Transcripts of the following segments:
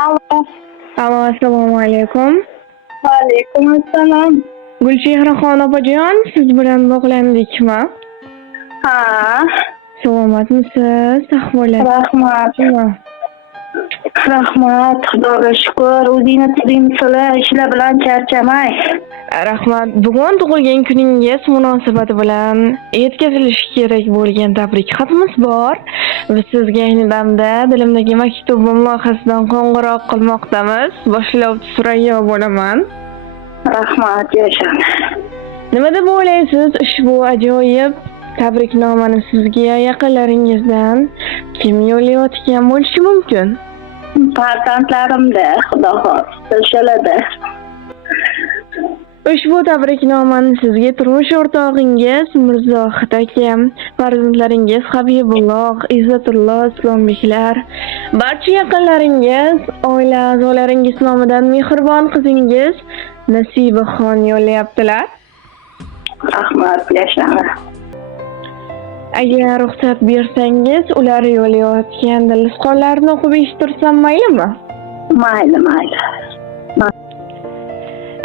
Allo. Assalomu alaykum. Va alaykum assalom. Gulchehraxon opajon, siz bilan bog'landikmi? Ha, Salomatmisiz? rahmat. Ahvollaringiz? Rahmat, Xudoga shukr. O'zingiz tinchlikmisizlar? Ishlar bilan charchamay. Rahmat. Bugun tug'ilgan kuningiz munosabati bilan yetkazilishi kerak bo'lgan tabrik xatimiz bor. Biz sizga ayni damda dilimdagi maktubim loyihasidan qo'ng'iroq qilmoqdamiz. Boshlovchi Surayyo bo'laman. Rahmat, yashang. Nima deb o'ylaysiz, ushbu ajoyib tabriknomani sizga yaqinlaringizdan kim yo'llayotgan bo'lishi mumkin? Farzandlarimda, Xudo xohlasa, o'shalarda. Ushbu tabriknomani sizga turmush o'rtog'ingiz Mirzohid aka, farzandlaringiz Habibulloh, Izzatulloh, Islombeklar, barcha yaqinlaringiz, oila a'zolaringiz nomidan mehribon qizingiz Nasibaxon yo'llayaptilar. Rahmat, yashang. Agar ruxsat bersangiz, ular yo'llayotgan dilsqonlarni o'qib eshittirsam maylimi? Mayli.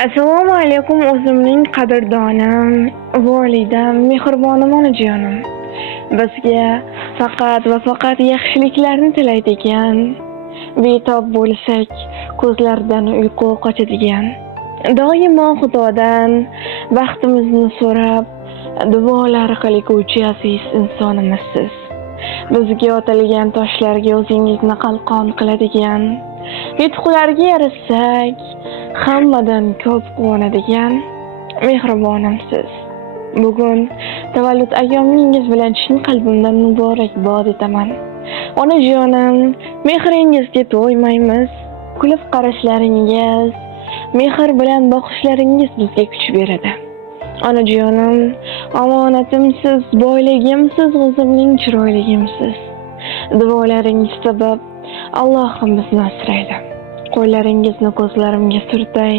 Assalomu alaykum, o'zimning qadrdonim, volidam, mehribon onajonim. Bizga faqat va faqat yaxshiliklarni tilaydigan, betob bo'lsak, ko'zlaridan uyqu qochadigan, doimo Xudodan baxtimizni so'rab, duolar qilguvchi aziz insonimizsiz. Bizga otilgan toshlarga o'zingizni qalqon qiladigan, yutuqlarga erishsak, hammadan ko'p quvonadigan mehribonimsiz. Bugun tavallud ayyomingiz bilan chin qalbimdan muborakbod etaman. Onajonim, mehringizga to'ymaymiz. Kulib qarashlaringiz, mehr bilan boqishlaringiz bizga kuch beradi. Onajonim, omonatimsiz, boyligimsiz, o'zimning chiroyligimsiz. Duolaringiz sabab Allohim bizni asraydi. Qo'llaringizni ko'zlarimga surtay,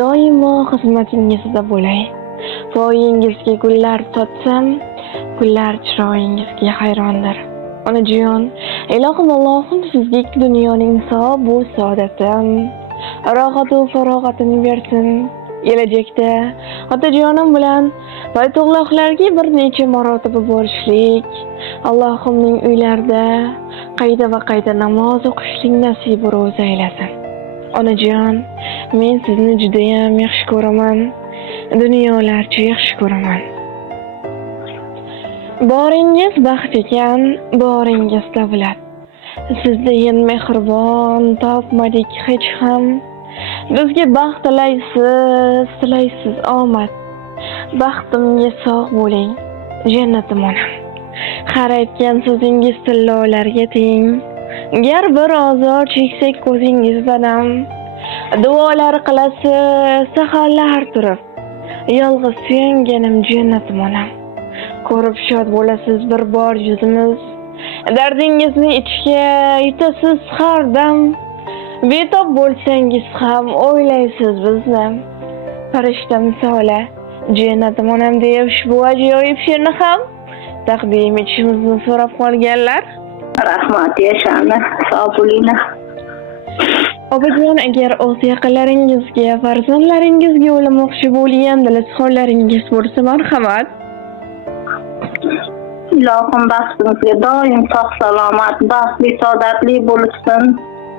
doimo xizmatingizda bo'lay. Poyingizga gullar sotsam, gullar chiroyingizga hayrondir. Onajon, ilohim Allohim sizga dunyoning savob va saodatin, rohat va farog'atini bersin. Kelajakda otajonim bilan baytullohlarga bir necha marotaba borishlik, Allohimning uylarida qayda va qayda namoz o'qishlik nasib ro'za aylasin. Onajon, men sizni juda ham yaxshi ko'raman. Dunyolarcha yaxshi ko'raman. Boringiz baxt ekan, boringiz davlat. Sizdayin mehribon topmadik hech ham. Bizga baxt tilaysiz omad. Baxtimga sog' bo'ling, jannatim onam. Har aytgan so'zingiz tillolarga teng. Gar bir ozor cheksak ko'zingiz badam. Duolar qilasiz saharlar turib. Yolg'iz suyanganim jannatim onam. Ko'rib shod bo'lasiz bir bor yuzimiz. Dardingizni ichga yutasiz har dam. Betob bo'lsangiz ham o'ylaysiz bizni. Farishta misoli jannatim onam deya ushbu ajoyib she'rni ham taqdim etishimizni so'rab qolganlar. Rahmat, yashang. Sog' bo'ling. Opajon, agar o'z yaqinlaringizga, farzandlaringizga yo'llamoqchi bo'lgan dilsqonlaringiz bo'lsa, marhamat. Ilohim baxtingizga doim sog' salomat, baxtli, saodatli bo'lsin.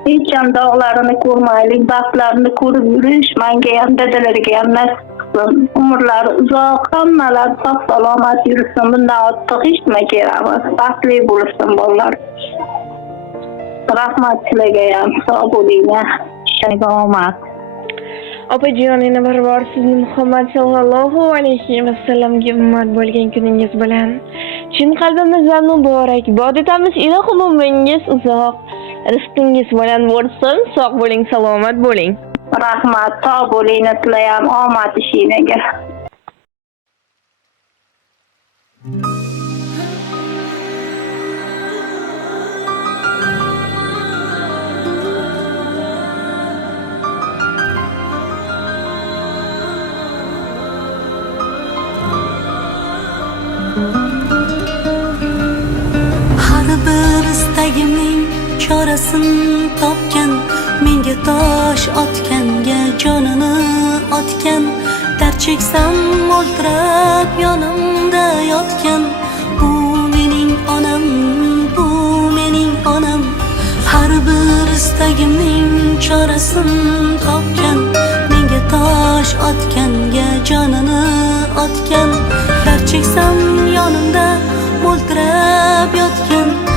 Hech ham dog'larini ko'rmaylik, baxtlarini ko'rib yurish menga ham dadalariga ham nasib qilsin. Umrlari uzoq, hammalari sog' salomat yursin. Bundan ortiq hech nima kerak emas. Baxtli bo'lsin bolalar. Rahmat sizlarga ham, sog' bo'ling. Ishlarga omad. Opajon, yana bir bor sizni Muhammad sallallohu alayhi vasallamga ummat bo'lgan kuningiz bilan chin qalbimizdan muborakbod etamiz. Ilohim umringiz uzoq, rizqingiz bilan bo'lsin. Sog' bo'ling, salomat bo'ling. Rahmat, sog' bo'ling, tilayam omad ishingizga. Har bir istagimning chorasini topgan menga tosh otganga jonini otgan, dard cheksam mo'ltirab yonimda yotgan. Bu mening onam, bu mening onam, har bir istagimning chorasini topgan. Menga tosh otganga jonini otgan, dard cheksam yonimda mo'ltirab yotgan.